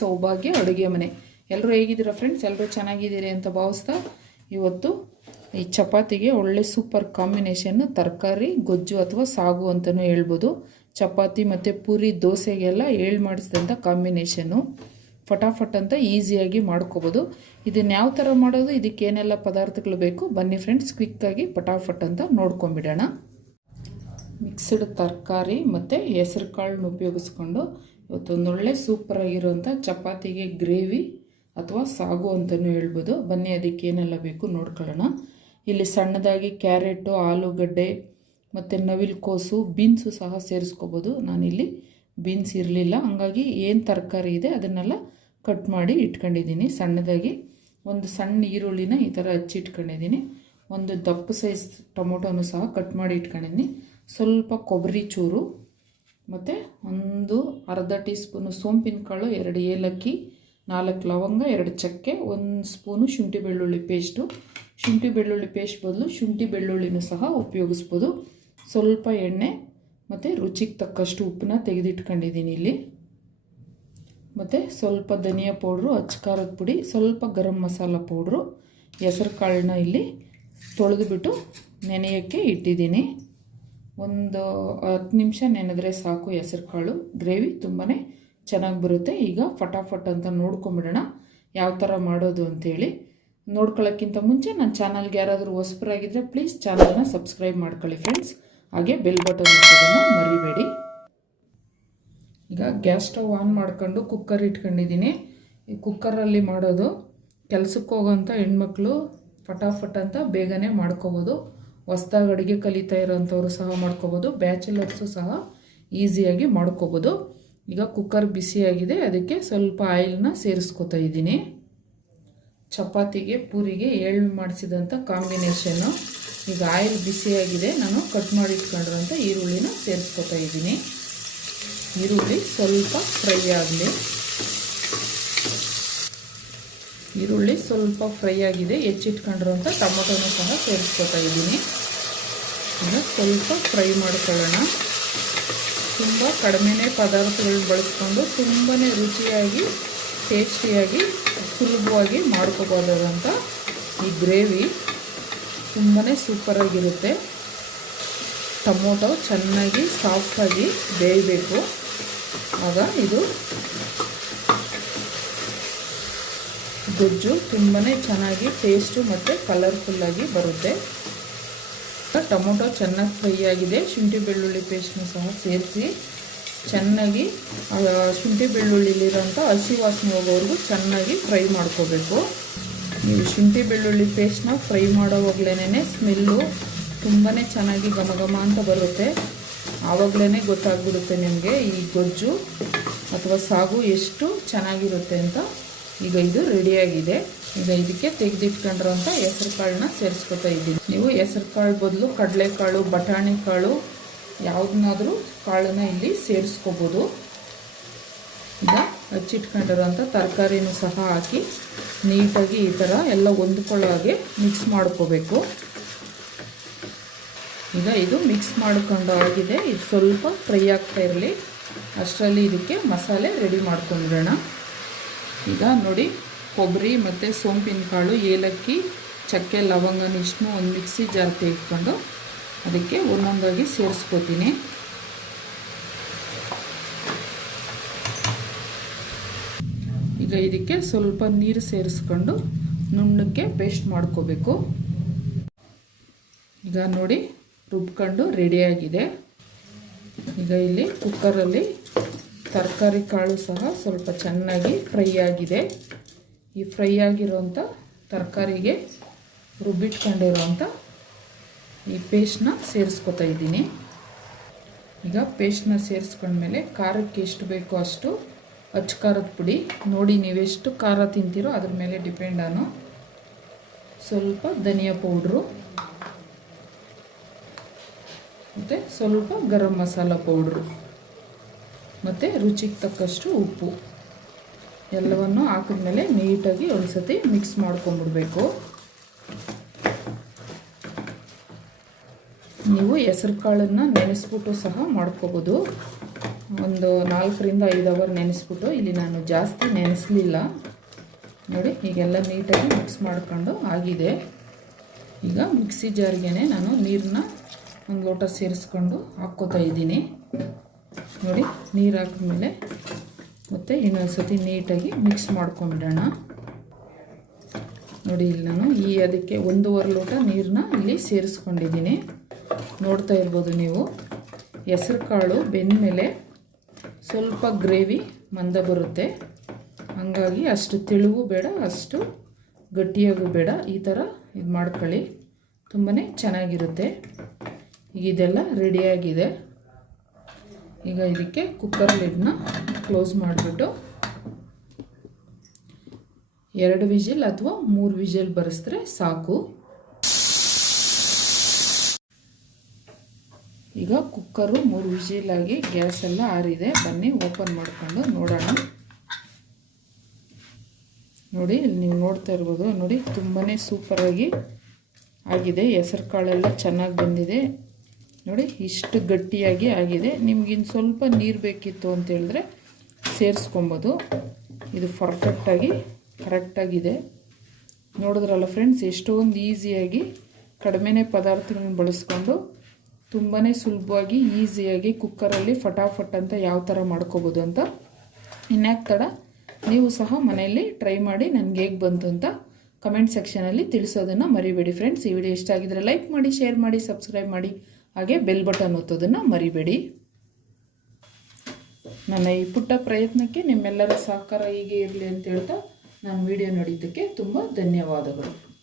ಸೌಭಾಗ್ಯ, ಅಡುಗೆ ಮನೆ. ಎಲ್ಲರೂ ಹೇಗಿದ್ದೀರಾ ಫ್ರೆಂಡ್ಸ್ ಎಲ್ಲರೂ ಚೆನ್ನಾಗಿದ್ದೀರಿ ಅಂತ ಭಾವಿಸ್ತಾ ಇವತ್ತು ಈ ಚಪಾತಿಗೆ ಒಳ್ಳೆ ಸೂಪರ್ ಕಾಂಬಿನೇಷನ್ನು ತರಕಾರಿ, ಗೊಜ್ಜು ಅಥವಾ ಸಾಗು ಅಂತಲೂ ಹೇಳ್ಬೋದು. ಚಪಾತಿ ಮತ್ತು ಪೂರಿ, ದೋಸೆಗೆಲ್ಲ ಏಳು ಮಾಡಿಸಿದಂಥ ಕಾಂಬಿನೇಷನ್ನು ಫಟಾಫಟ್ ಅಂತ ಈಸಿಯಾಗಿ ಮಾಡ್ಕೋಬೋದು. ಇದನ್ನು ಯಾವ ಥರ ಮಾಡೋದು? ಇದಕ್ಕೆ ಏನೆಲ್ಲ ಪದಾರ್ಥಗಳು ಬೇಕು? ಬನ್ನಿ ಫ್ರೆಂಡ್ಸ್ ಕ್ವಿಕ್ಕಾಗಿ ಫಟಾಫಟ್ ಅಂತ ನೋಡ್ಕೊಂಬಿಡೋಣ ಮಿಕ್ಸ್ಡ್ ತರಕಾರಿ ಮತ್ತು ಹೆಸರು ಕಾಳನ್ನ ಉಪಯೋಗಿಸ್ಕೊಂಡು ಇವತ್ತೊಂದೊಳ್ಳೆ ಸೂಪರಾಗಿರುವಂಥ ಚಪಾತಿಗೆ ಗ್ರೇವಿ ಅಥವಾ ಸಾಗು ಅಂತಲೂ ಹೇಳ್ಬೋದು. ಬನ್ನಿ, ಅದಕ್ಕೆ ಏನೆಲ್ಲ ಬೇಕು ನೋಡ್ಕೊಳ್ಳೋಣ. ಇಲ್ಲಿ ಸಣ್ಣದಾಗಿ ಕ್ಯಾರೆಟು, ಆಲೂಗಡ್ಡೆ ಮತ್ತು ನವಿಲು ಕೋಸು ಬೀನ್ಸು ಸಹ ಸೇರಿಸ್ಕೋಬೋದು. ನಾನಿಲ್ಲಿ ಬೀನ್ಸ್ ಇರಲಿಲ್ಲ. ಹಂಗಾಗಿ ಏನು ತರಕಾರಿ ಇದೆ ಅದನ್ನೆಲ್ಲ ಕಟ್ ಮಾಡಿ ಇಟ್ಕೊಂಡಿದ್ದೀನಿ. ಸಣ್ಣದಾಗಿ ಒಂದು ಸಣ್ಣ ಈರುಳ್ಳಿನ ಈ ಥರ ಹಚ್ಚಿ ಇಟ್ಕೊಂಡಿದ್ದೀನಿ. ಒಂದು ದಪ್ಪ ಸೈಜ್ ಟೊಮೊಟೊನು ಸಹ ಕಟ್ ಮಾಡಿ ಇಟ್ಕೊಂಡಿದ್ದೀನಿ. ಸ್ವಲ್ಪ ಕೊಬ್ಬರಿ ಚೂರು ಮತ್ತು ಒಂದು ಅರ್ಧ ಟೀ ಸ್ಪೂನು ಸೋಂಪಿನ ಕಾಳು, ಎರಡು ಏಲಕ್ಕಿ, ನಾಲ್ಕು ಲವಂಗ, ಎರಡು ಚಕ್ಕೆ, ಒಂದು ಸ್ಪೂನು ಶುಂಠಿ ಬೆಳ್ಳುಳ್ಳಿ ಪೇಸ್ಟು. ಶುಂಠಿ ಬೆಳ್ಳುಳ್ಳಿ ಪೇಸ್ಟ್ ಬದಲು ಶುಂಠಿ ಬೆಳ್ಳುಳ್ಳಿನೂ ಸಹ ಉಪಯೋಗಿಸ್ಬೋದು. ಸ್ವಲ್ಪ ಎಣ್ಣೆ ಮತ್ತು ರುಚಿಗೆ ತಕ್ಕಷ್ಟು ಉಪ್ಪನ್ನ ತೆಗೆದಿಟ್ಕೊಂಡಿದ್ದೀನಿ ಇಲ್ಲಿ. ಮತ್ತು ಸ್ವಲ್ಪ ಧನಿಯಾ ಪೌಡ್ರು ಅಚ್ಕಾರದ ಪುಡಿ, ಸ್ವಲ್ಪ ಗರಂ ಮಸಾಲ ಪೌಡ್ರು ಹೆಸರು ಕಾಳನ್ನ ಇಲ್ಲಿ ತೊಳೆದುಬಿಟ್ಟು ನೆನೆಯೋಕ್ಕೆ ಇಟ್ಟಿದ್ದೀನಿ. ಒಂದು ಹತ್ತು ನಿಮಿಷ ನೆನೆದ್ರೆ ಸಾಕು ಹೆಸರು ಕಾಳು ಗ್ರೇವಿ ತುಂಬಾ ಚೆನ್ನಾಗಿ ಬರುತ್ತೆ. ಈಗ ಫಟಾಫಟ್ ಅಂತ ನೋಡ್ಕೊಂಬಿಡೋಣ. ಯಾವ ಥರ ಮಾಡೋದು ಅಂಥೇಳಿ ನೋಡ್ಕೊಳ್ಳೋಕ್ಕಿಂತ ಮುಂಚೆ ನನ್ನ ಚಾನಲ್ಗೆ ಯಾರಾದರೂ ಹೊಸಬರಾಗಿದ್ದರೆ ಪ್ಲೀಸ್ ಚಾನಲ್ನ ಸಬ್ಸ್ಕ್ರೈಬ್ ಮಾಡ್ಕೊಳ್ಳಿ ಫ್ರೆಂಡ್ಸ್. ಹಾಗೆ ಬೆಲ್ ಬಟನ್ ಹಾಕೋದನ್ನು ಮರಿಬೇಡಿ. ಈಗ ಗ್ಯಾಸ್ ಸ್ಟವ್ ಆನ್ ಮಾಡ್ಕೊಂಡು ಕುಕ್ಕರ್ ಇಟ್ಕೊಂಡಿದ್ದೀನಿ. ಈ ಕುಕ್ಕರಲ್ಲಿ ಮಾಡೋದು ಕೆಲಸಕ್ಕೆ ಹೋಗೋಂಥ ಹೆಣ್ಮಕ್ಳು ಫಟಾಫಟ್ ಅಂತ ಬೇಗನೆ ಮಾಡ್ಕೋಬೋದು. ಹೊಸ್ದಾಗಿ ಅಡುಗೆ ಕಲಿತಾ ಇರೋಂಥವ್ರು ಸಹ ಮಾಡ್ಕೋಬೋದು. ಬ್ಯಾಚುಲರ್ಸು ಸಹ ಈಸಿಯಾಗಿ ಮಾಡ್ಕೋಬೋದು. ಈಗ ಕುಕ್ಕರ್ ಬಿಸಿಯಾಗಿದೆ ಅದಕ್ಕೆ ಸ್ವಲ್ಪ ಆಯಿಲ್ನ ಸೇರಿಸ್ಕೊತಾ ಇದ್ದೀನಿ. ಚಪಾತಿಗೆ, ಪೂರಿಗೆ, ಎಳ್ಳು ಮಾಡಿಸಿದಂಥ ಕಾಂಬಿನೇಷನ್ನು ಈಗ ಆಯಿಲ್ ಬಿಸಿಯಾಗಿದೆ ನಾನು ಕಟ್ ಮಾಡಿ ಇಟ್ಕೊಂಡಿರೋಂಥ ಈರುಳ್ಳಿನ ಸೇರಿಸ್ಕೊತಾ ಇದ್ದೀನಿ. ಈರುಳ್ಳಿ ಸ್ವಲ್ಪ ಫ್ರೈ ಆಗಲಿ. ಈರುಳ್ಳಿ ಸ್ವಲ್ಪ ಫ್ರೈ ಆಗಿದೆ ಹೆಚ್ಚಿಟ್ಕೊಂಡಿರೋಂಥ ಟೊಮೊಟೊನೂ ಸಹ ಸೇರಿಸ್ಕೊತಾ ಇದ್ದೀನಿ. ಇನ್ನು ಸ್ವಲ್ಪ ಫ್ರೈ ಮಾಡ್ಕೊಳ್ಳೋಣ. ತುಂಬ ಕಡಿಮೆನೇ ಪದಾರ್ಥಗಳನ್ನ ಬಳಸ್ಕೊಂಡು ತುಂಬಾ ರುಚಿಯಾಗಿ, ಟೇಸ್ಟಿಯಾಗಿ, ಸುಲಭವಾಗಿ ಮಾಡ್ಕೋಬೋದಾದಂಥ ಈ ಗ್ರೇವಿ ತುಂಬಾ ಸೂಪರಾಗಿರುತ್ತೆ. ಟೊಮೊಟೊ ಚೆನ್ನಾಗಿ ಸಾಫ್ಟಾಗಿ ಬೇಯಬೇಕು. ಆಗ ಇದು ಗೊಜ್ಜು ತುಂಬಾ ಚೆನ್ನಾಗಿ ಟೇಸ್ಟು ಮತ್ತು ಕಲರ್ಫುಲ್ಲಾಗಿ ಬರುತ್ತೆ. ಟೊಮೊಟೊ ಚೆನ್ನಾಗಿ ಫ್ರೈ ಆಗಿದೆ. ಶುಂಠಿ ಬೆಳ್ಳುಳ್ಳಿ ಪೇಸ್ಟ್ನ ಸಹ ಸೇರಿಸಿ ಚೆನ್ನಾಗಿ ಶುಂಠಿ ಬೆಳ್ಳುಳ್ಳಿಲಿರೋಂಥ ಹಸಿ ವಾಸನೆ ಹೋಗೋವರೆಗೂ ಚೆನ್ನಾಗಿ ಫ್ರೈ ಮಾಡ್ಕೋಬೇಕು. ನೀವು ಶುಂಠಿ ಬೆಳ್ಳುಳ್ಳಿ ಪೇಸ್ಟ್ನ ಫ್ರೈ ಮಾಡೋವಾಗ್ಲೇ ಸ್ಮೆಲ್ಲು ತುಂಬಾ ಚೆನ್ನಾಗಿ ಘಮ ಅಂತ ಬರುತ್ತೆ. ಆವಾಗಲೇ ಗೊತ್ತಾಗ್ಬಿಡುತ್ತೆ ನಿಮಗೆ ಈ ಗೊಜ್ಜು ಅಥವಾ ಸಾಗು ಎಷ್ಟು ಚೆನ್ನಾಗಿರುತ್ತೆ ಅಂತ. ಈಗ ಇದು ರೆಡಿಯಾಗಿದೆ ಈಗ ಇದಕ್ಕೆ ತೆಗೆದಿಟ್ಕೊಂಡಿರೋಂಥ ಹೆಸರು ಕಾಳನ್ನ ಸೇರಿಸ್ಕೊತಾ ಇದ್ದೀನಿ. ನೀವು ಹೆಸರು ಕಾಳು ಬದಲು ಕಡಲೆಕಾಳು ಬಟಾಣಿ ಕಾಳು ಯಾವುದನ್ನಾದರೂ ಕಾಳನ್ನ ಇಲ್ಲಿ ಸೇರಿಸ್ಕೋಬೋದು. ಈಗ ಹಚ್ಚಿಟ್ಕೊಂಡಿರೋಂಥ ತರಕಾರಿನೂ ಸಹ ಹಾಕಿ ನೀಟಾಗಿ ಈ ಥರ ಎಲ್ಲ ಹೊಂದ್ಕೊಳ್ಳೋ ಹಾಗೆ ಮಿಕ್ಸ್ ಮಾಡ್ಕೋಬೇಕು. ಈಗ ಇದು ಮಿಕ್ಸ್ ಮಾಡ್ಕೊಂಡು ಆಗಿದೆ. ಇದು ಸ್ವಲ್ಪ ಫ್ರೈ ಆಗ್ತಾ ಇರಲಿ. ಅಷ್ಟರಲ್ಲಿ ಇದಕ್ಕೆ ಮಸಾಲೆ ರೆಡಿ ಮಾಡ್ಕೊಂಡ್ಬಿಡೋಣ. ಈಗ ನೋಡಿ, ಕೊಬ್ಬರಿ ಮತ್ತು ಸೋಂಪಿನ ಕಾಳು, ಏಲಕ್ಕಿ, ಚಕ್ಕೆ ಲವಂಗ ಇಷ್ಟನ್ನು ಒಂದು ಮಿಕ್ಸಿ ಜಾರ್ ತೆಗೆದುಕೊಂಡು ಅದಕ್ಕೆ ಒಂದೊಂದಾಗಿ ಸೇರಿಸ್ಕೋತೀನಿ. ಈಗ ಇದಕ್ಕೆ ಸ್ವಲ್ಪ ನೀರು ಸೇರಿಸ್ಕೊಂಡು ನುಣ್ಣಕ್ಕೆ ಪೇಸ್ಟ್ ಮಾಡ್ಕೋಬೇಕು. ಈಗ ನೋಡಿ, ರುಬ್ಕೊಂಡು ರೆಡಿಯಾಗಿದೆ ಈಗ ಇಲ್ಲಿ ಕುಕ್ಕರಲ್ಲಿ ತರಕಾರಿ ಕಾಳು ಸಹ ಸ್ವಲ್ಪ ಚೆನ್ನಾಗಿ ಫ್ರೈ ಆಗಿದೆ. ಈ ಫ್ರೈ ಆಗಿರೋಂಥ ತರಕಾರಿಗೆ ರುಬ್ಬಿಟ್ಕೊಂಡಿರುವಂಥ ಈ ಪೇಸ್ಟ್ನ ಸೇರಿಸ್ಕೊತಾ ಇದ್ದೀನಿ. ಈಗ ಪೇಸ್ಟ್ನ ಸೇರಿಸ್ಕೊಂಡ್ಮೇಲೆ ಖಾರಕ್ಕೆ ಎಷ್ಟು ಬೇಕೋ ಅಷ್ಟು ಅಚ್ಚ ಖಾರದ ಪುಡಿ. ನೋಡಿ ನೀವೆಷ್ಟು ಖಾರ ತಿಂತೀರೋ ಅದ್ರ ಮೇಲೆ ಡಿಪೆಂಡ್ ಆನು ಸ್ವಲ್ಪ ಧನಿಯಾ ಪೌಡ್ರು ಮತ್ತು ಸ್ವಲ್ಪ ಗರಂ ಮಸಾಲ ಪೌಡ್ರು. ಮತ್ತು ರುಚಿಗೆ ತಕ್ಕಷ್ಟು ಉಪ್ಪು. ಎಲ್ಲವನ್ನು ಹಾಕಿದ್ಮೇಲೆ ನೀಟಾಗಿ ಒಂದು ಸತಿ ಮಿಕ್ಸ್ ಮಾಡ್ಕೊಂಬಿಡ್ಬೇಕು ನೀವು ಹೆಸರು ಕಾಳನ್ನು ನೆನೆಸ್ಬಿಟ್ಟು ಸಹ ಮಾಡ್ಕೋಬೋದು. ಒಂದು ನಾಲ್ಕರಿಂದ ಐದು ಅವರ್ ನೆನೆಸ್ಬಿಟ್ಟು ಇಲ್ಲಿ ನಾನು ಜಾಸ್ತಿ ನೆನೆಸಲಿಲ್ಲ. ನೋಡಿ, ಈಗೆಲ್ಲ ನೀಟಾಗಿ ಮಿಕ್ಸ್ ಮಾಡ್ಕೊಂಡು ಆಗಿದೆ. ಈಗ ಮಿಕ್ಸಿ ಜಾರ್ಗೆ ನಾನು ನೀರನ್ನ ಒಂದು ಲೋಟ ಸೇರಿಸ್ಕೊಂಡು ಹಾಕ್ಕೋತಾ ಇದ್ದೀನಿ. ನೋಡಿ, ನೀರು ಹಾಕಿದ್ಮೇಲೆ ಮತ್ತು ಇನ್ನೊಂದು ಸತಿ ನೀಟಾಗಿ ಮಿಕ್ಸ್ ಮಾಡ್ಕೊಂಬಿಡೋಣ. ನೋಡಿ, ಇಲ್ಲಿ ನಾನು ಈ ಅದಕ್ಕೆ ಒಂದೂವರೆ ಲೋಟ ನೀರನ್ನ ಇಲ್ಲಿ ಸೇರಿಸ್ಕೊಂಡಿದ್ದೀನಿ. ನೋಡ್ತಾ ಇರ್ಬೋದು ನೀವು, ಹೆಸರು ಕಾಳು ಬೆಂದಮೇಲೆ ಸ್ವಲ್ಪ ಗ್ರೇವಿ ಮಂದ ಬರುತ್ತೆ. ಹಾಗಾಗಿ ಅಷ್ಟು ತೆಳುವು ಬೇಡ, ಅಷ್ಟು ಗಟ್ಟಿಯಾಗೂ ಬೇಡ. ಈ ಥರ ಇದು ಮಾಡ್ಕೊಳ್ಳಿ ತುಂಬಾ ಚೆನ್ನಾಗಿರುತ್ತೆ ಇದೆಲ್ಲ ರೆಡಿಯಾಗಿದೆ ಈಗ ಇದಕ್ಕೆ ಕುಕ್ಕರ್ ಲಿಡ್ನ ಕ್ಲೋಸ್ ಮಾಡಿಬಿಟ್ಟು ಎರಡು ವಿಜಿಲ್ ಅಥವಾ ಮೂರು ವಿಜಿಲ್ ಬರೆಸಿದ್ರೆ ಸಾಕು. ಈಗ ಕುಕ್ಕರು ಮೂರು ಆಗಿ ಗ್ಯಾಸ್ ಎಲ್ಲ ಆರಿದೆ. ಬನ್ನಿ ಓಪನ್ ಮಾಡಿಕೊಂಡು ನೋಡೋಣ. ನೋಡಿ, ನೀವು ನೋಡ್ತಾ ಇರ್ಬೋದು. ನೋಡಿ ತುಂಬಾ ಸೂಪರಾಗಿ ಆಗಿದೆ. ಹೆಸರು ಕಾಳೆಲ್ಲ ಚೆನ್ನಾಗಿ ಬಂದಿದೆ. ನೋಡಿ, ಇಷ್ಟು ಗಟ್ಟಿಯಾಗಿ ಆಗಿದೆ. ನಿಮ್ಗಿನ್ನು ಸ್ವಲ್ಪ ನೀರು ಬೇಕಿತ್ತು ಅಂತ ಹೇಳಿದ್ರೆ ಸೇರಿಸ್ಕೊಬೋದು. ಇದು ಪರ್ಫೆಕ್ಟಾಗಿ ಕರೆಕ್ಟಾಗಿದೆ ನೋಡಿದ್ರಲ್ಲ ಫ್ರೆಂಡ್ಸ್ ಎಷ್ಟೊಂದು ಈಸಿಯಾಗಿ ಕಡಿಮೆನೇ ಪದಾರ್ಥಗಳನ್ನ ಬಳಸ್ಕೊಂಡು ತುಂಬಾ ಸುಲಭವಾಗಿ ಈಸಿಯಾಗಿ ಕುಕ್ಕರಲ್ಲಿ ಫಟಾಫಟ್ ಅಂತ ಯಾವ ಥರ ಮಾಡ್ಕೋಬೋದು ಅಂತ ಇನ್ಯಾಕೆ ತಡ? ನೀವು ಸಹ ಮನೆಯಲ್ಲಿ ಟ್ರೈ ಮಾಡಿ ನನಗೆ ಹೇಗೆ ಬಂತು ಅಂತ ಕಮೆಂಟ್ ಸೆಕ್ಷನಲ್ಲಿ ತಿಳಿಸೋದನ್ನು ಮರಿಬೇಡಿ ಫ್ರೆಂಡ್ಸ್ ಈ ವಿಡಿಯೋ ಇಷ್ಟ ಆಗಿದ್ರೆ ಲೈಕ್ ಮಾಡಿ ಶೇರ್ ಮಾಡಿ ಸಬ್ಸ್ಕ್ರೈಬ್ ಮಾಡಿ. ಹಾಗೆ ಬೆಲ್ ಬಟನ್ ಒತ್ತೋದನ್ನು ಮರಿಬೇಡಿ. ನನ್ನ ಈ ಪುಟ್ಟ ಪ್ರಯತ್ನಕ್ಕೆ ನಿಮ್ಮೆಲ್ಲರ ಸಹಕಾರ ಹೀಗೆ ಇರಲಿ ಅಂತ ಹೇಳ್ತಾ ನಾನು ವಿಡಿಯೋ ನೋಡಿದ್ದಕ್ಕೆ ತುಂಬ ಧನ್ಯವಾದಗಳು.